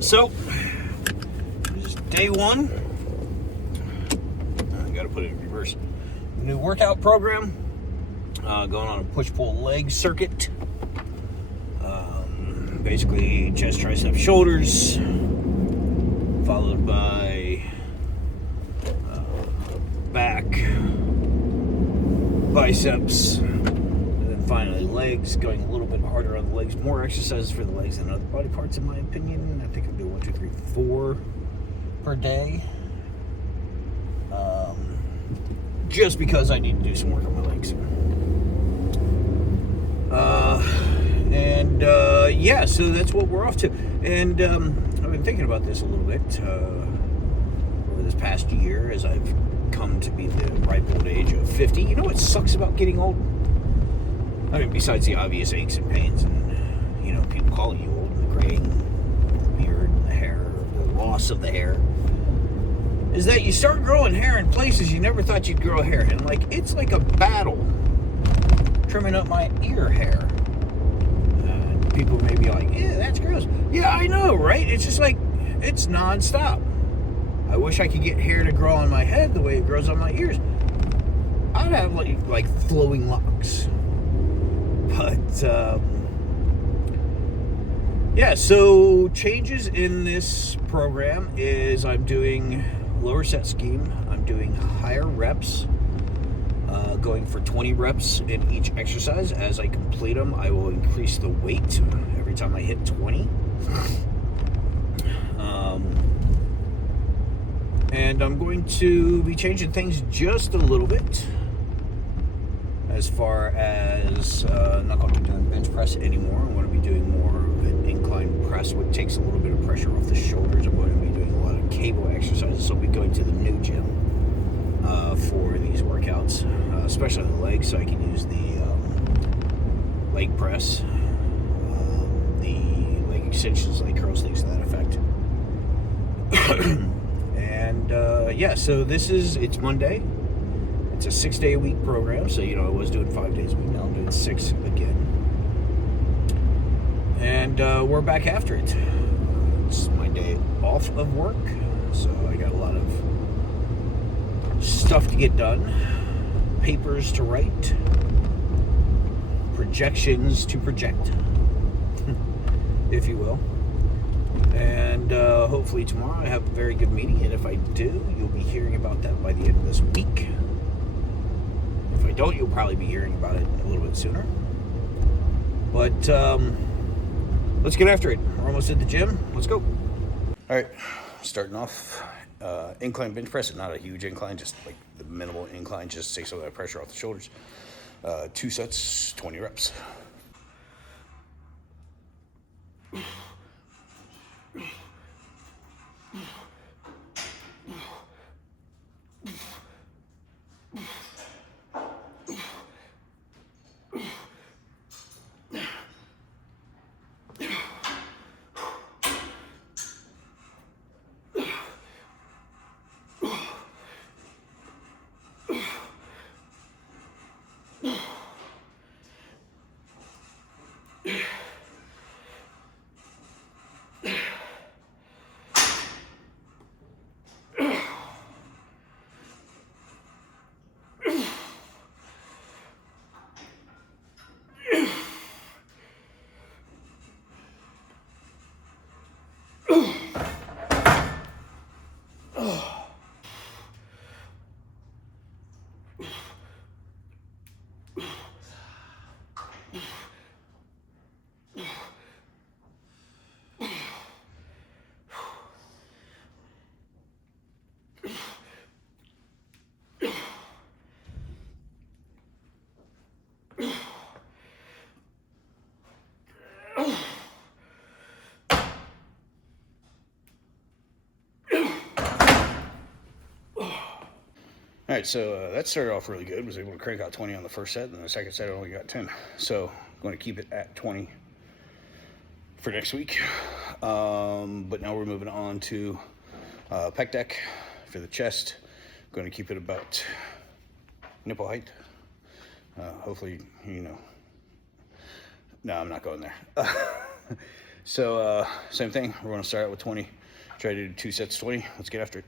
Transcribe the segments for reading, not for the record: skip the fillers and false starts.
So, this is day one. I gotta put it in reverse. New workout program. Going on a push-pull leg circuit. Basically, chest, tricep, shoulders, followed by back, biceps, and then finally legs. Going a little bit harder on the legs. More exercises for the legs than other body parts, in my opinion. I think I'm doing 1, 2, 3, 4 per day. Just because I need to do some work on my legs. Yeah, so that's what we're off to. And I've been thinking about this a little bit over this past year as I've come to be the ripe old age of 50. You know what sucks about getting old? I mean, besides the obvious aches and pains and, you know, people calling you old, and the graying, the beard, and the hair, the loss of the hair, is that you start growing hair in places you never thought you'd grow hair. And, like, it's like a battle trimming up my ear hair. People may be like, yeah, that's gross. Yeah, I know, right? It's just like, it's nonstop. I wish I could get hair to grow on my head the way it grows on my ears. I'd have like flowing locks. But yeah, so changes in this program is I'm doing lower set scheme. I'm doing higher reps. Going for 20 reps in each exercise. As I complete them, I will increase the weight every time I hit 20. And I'm going to be changing things just a little bit. As far as not going to be doing bench press anymore. I'm going to be doing more of an incline press, which takes a little bit of pressure off the shoulders. I'm going to be doing a lot of cable exercises. So I'll be going to the new gym for these workouts, especially the legs, so I can use the leg press, the leg extensions, leg curls, things to that effect. And yeah, so it's Monday. It's a 6-day-a-week program, so, you know, I was doing 5 days a week. Now I'm doing 6 again. And we're back after it. It's my day off of work, so I got a lot of stuff to get done, papers to write, projections to project, if you will. And hopefully tomorrow I have a very good meeting, and if I do, you'll be hearing about that by the end of this week. If I don't, you'll probably be hearing about it a little bit sooner. But let's get after it. We're almost at the gym. Let's go. All right, starting off. Incline bench press, not a huge incline, just like the minimal incline, just take some of that pressure off the shoulders. 2 sets, 20 reps. All right, so that started off really good. Was able to crank out 20 on the first set, and then the second set I only got 10. So I'm going to keep it at 20 for next week. But now we're moving on to pec deck for the chest. Going to keep it about nipple height. Hopefully, you know. No, I'm not going there. So same thing. We're going to start out with 20. Try to do 2 sets of 20. Let's get after it.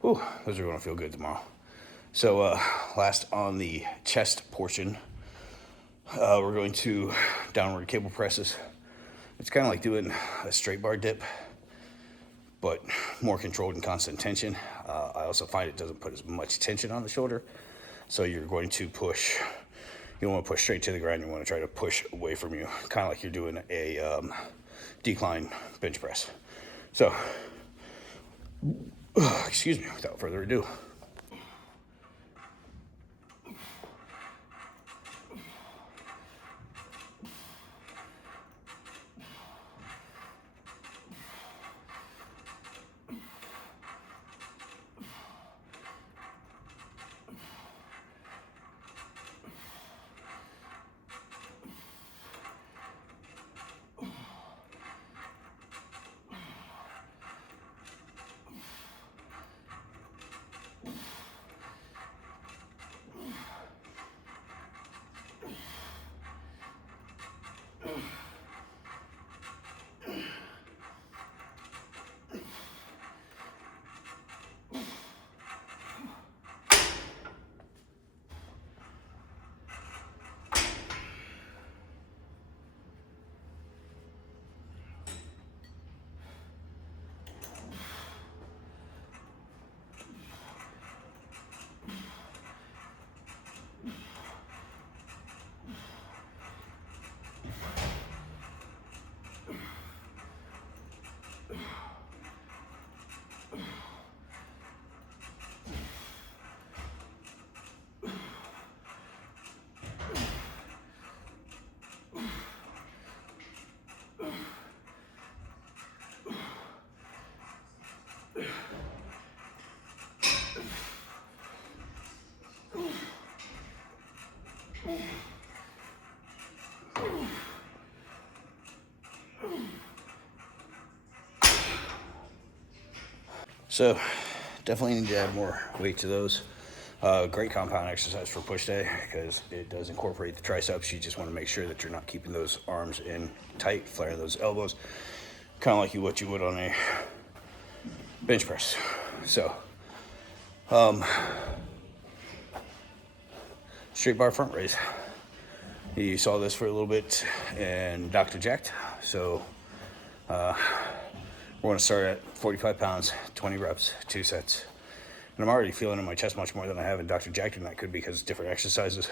Whew, those are going to feel good tomorrow. So last on the chest portion, we're going to downward cable presses. It's kind of like doing a straight bar dip, but more controlled and constant tension. I also find it doesn't put as much tension on the shoulder. So you're going to push, you don't want to push straight to the ground. You want to try to push away from you, kind of like you're doing a decline bench press. So, excuse me, without further ado. So definitely need to add more weight to those. Great compound exercise for push day because it does incorporate the triceps. You just want to make sure that you're not keeping those arms in tight, flaring those elbows, kind of like what you would on a bench press. So straight bar front raise. You saw this for a little bit in Dr. Jacked. So we're going to start at 45 pounds, 20 reps, 2 sets. And I'm already feeling in my chest much more than I have in Dr. Jacked, and that could be because it's different exercises.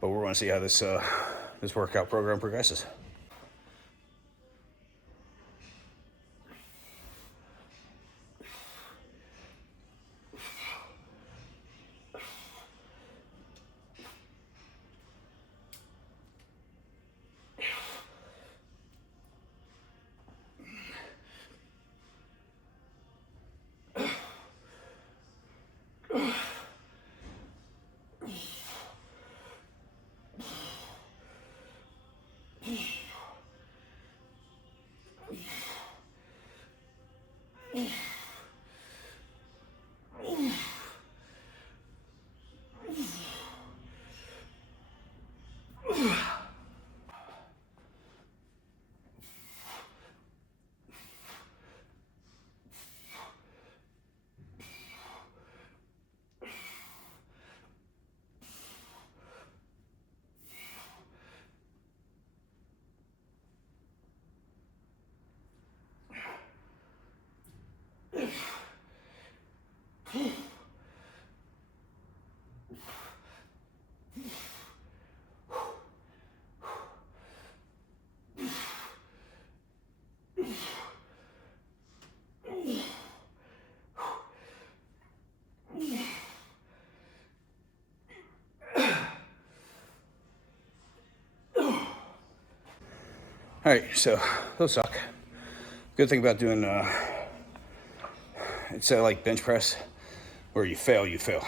But we're going to see how this workout program progresses. right, so those suck. Good thing about doing it's like bench press, where you fail, you fail.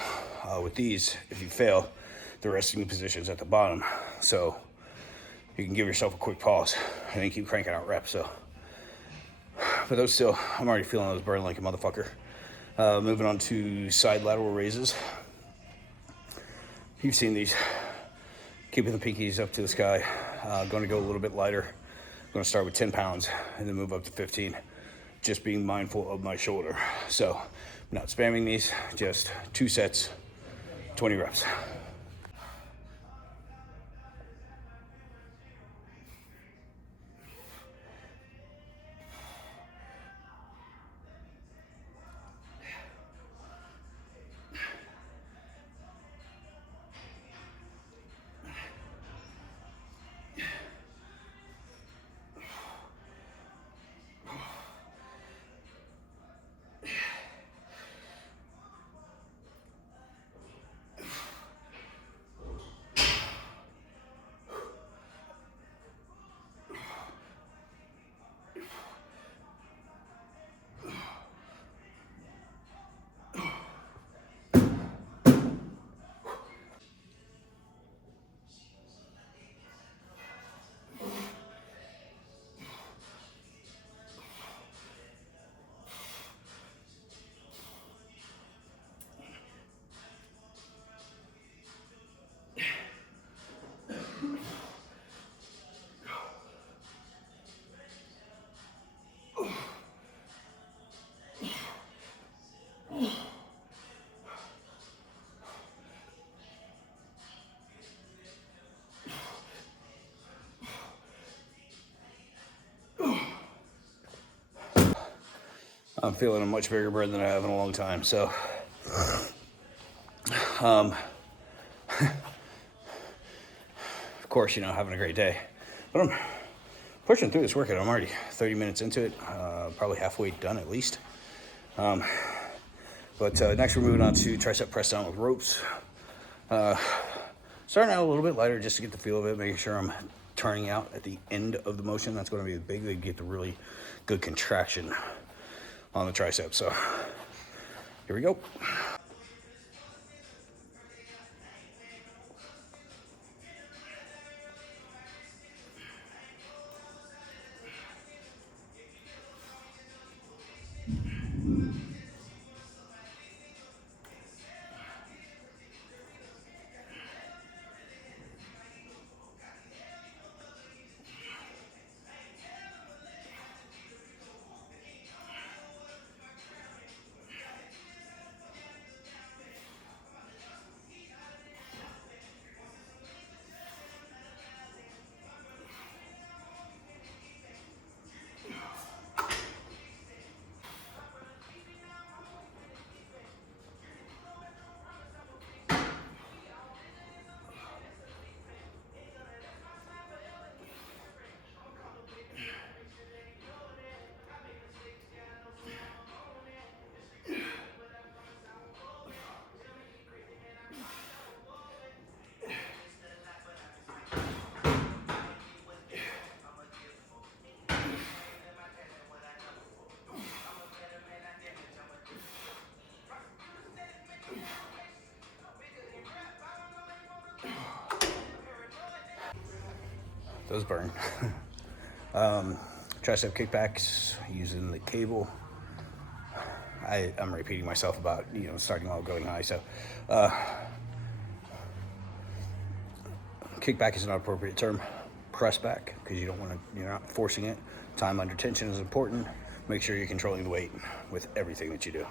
With these, if you fail, the resting position's at the bottom, so you can give yourself a quick pause and then keep cranking out reps. So, but those still, I'm already feeling those burn like a motherfucker. Moving on to side lateral raises. You've seen these. Keeping the pinkies up to the sky. Going to go a little bit lighter. I'm going to start with 10 pounds and then move up to 15. Just being mindful of my shoulder. So I'm not spamming these, just 2 sets, 20 reps. I'm feeling a much bigger burn than I have in a long time. So, of course, having a great day. But I'm pushing through this workout. I'm already 30 minutes into it, probably halfway done at least. But next we're moving on to tricep press down with ropes. Starting out a little bit lighter just to get the feel of it, making sure I'm turning out at the end of the motion. That's going to be the big thing, get the really good contraction on the tricep. So here we go. Those burn. Tricep kickbacks using the cable. I'm repeating myself about starting low, going high. So kickback is not an appropriate term. Press back, because you're not forcing it. Time under tension is important. Make sure you're controlling the weight with everything that you do.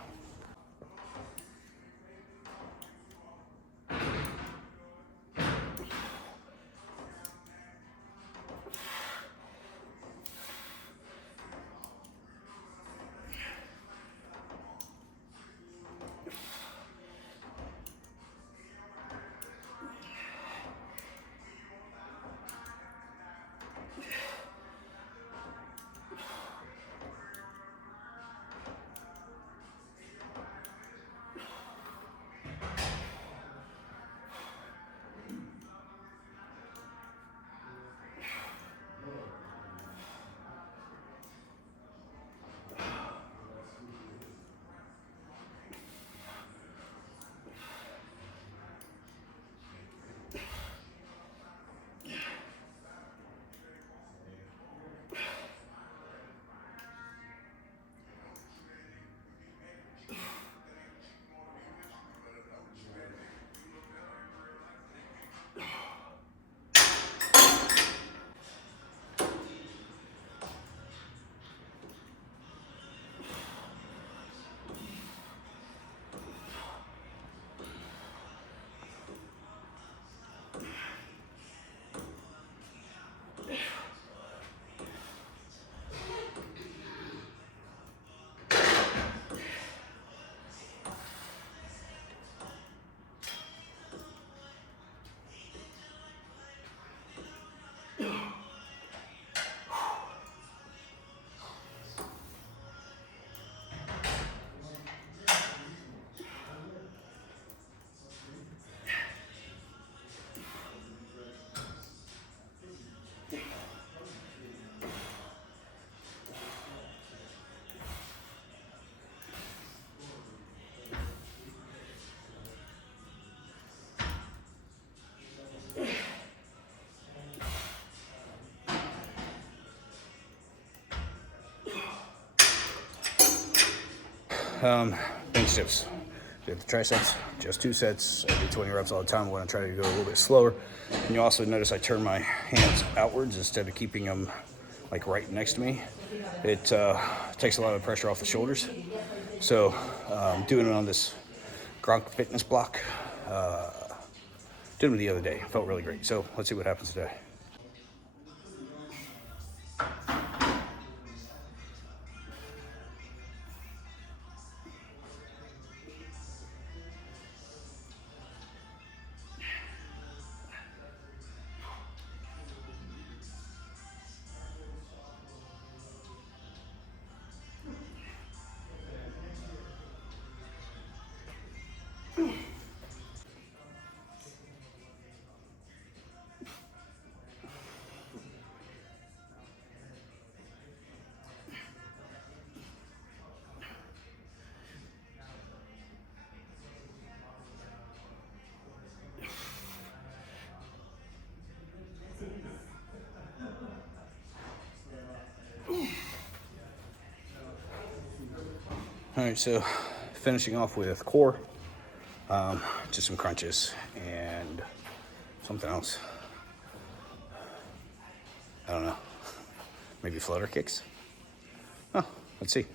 Bench dips. We have the triceps, just 2 sets. I do 20 reps all the time. I want to try to go a little bit slower. And you also notice I turn my hands outwards instead of keeping them like right next to me. It takes a lot of pressure off the shoulders. So doing it on this Gronk fitness block. Did them the other day. Felt really great. So let's see what happens today. All right, so finishing off with core, just some crunches and something else. I don't know, maybe flutter kicks? Oh, let's see.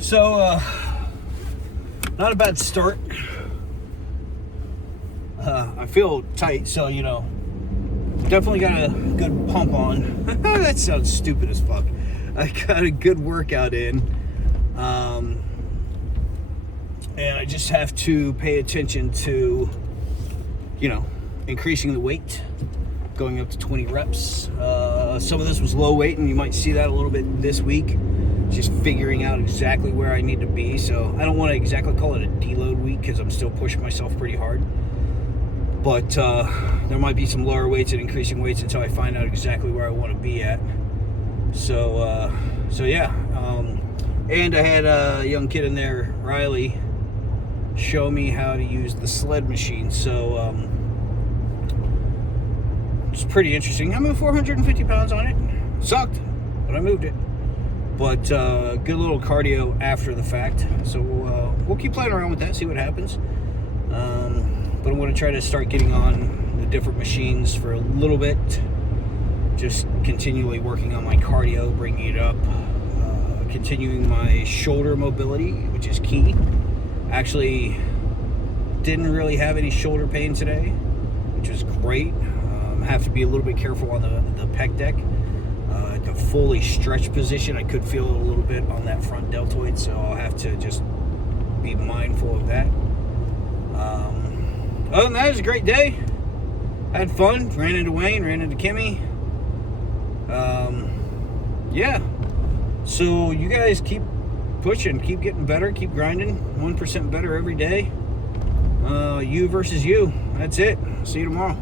So, not a bad start. I feel tight, so, you know, definitely got a good pump on. That sounds stupid as fuck. I got a good workout in. And I just have to pay attention to, you know, increasing the weight, going up to 20 reps. Some of this was low weight, and you might see that a little bit this week. Just figuring out exactly where I need to be. So I don't want to exactly call it a deload week because I'm still pushing myself pretty hard. But there might be some lower weights and increasing weights until I find out exactly where I want to be at. So yeah. And I had a young kid in there, Riley, show me how to use the sled machine. So it's pretty interesting. I moved 450 pounds on it. Sucked, but I moved it. But good little cardio after the fact. So we'll keep playing around with that, see what happens. But I'm going to try to start getting on the different machines for a little bit. Just continually working on my cardio, bringing it up. Continuing my shoulder mobility, which is key. Actually, didn't really have any shoulder pain today, which was great. Have to be a little bit careful on the pec deck. The fully stretched position, I could feel it a little bit on that front deltoid, so I'll have to just be mindful of that. Other than that, it was a great day. Had fun. Ran into Wayne, ran into Kimmy. Yeah. So you guys keep pushing, keep getting better, keep grinding. 1% better every day. You versus you. That's it. See you tomorrow.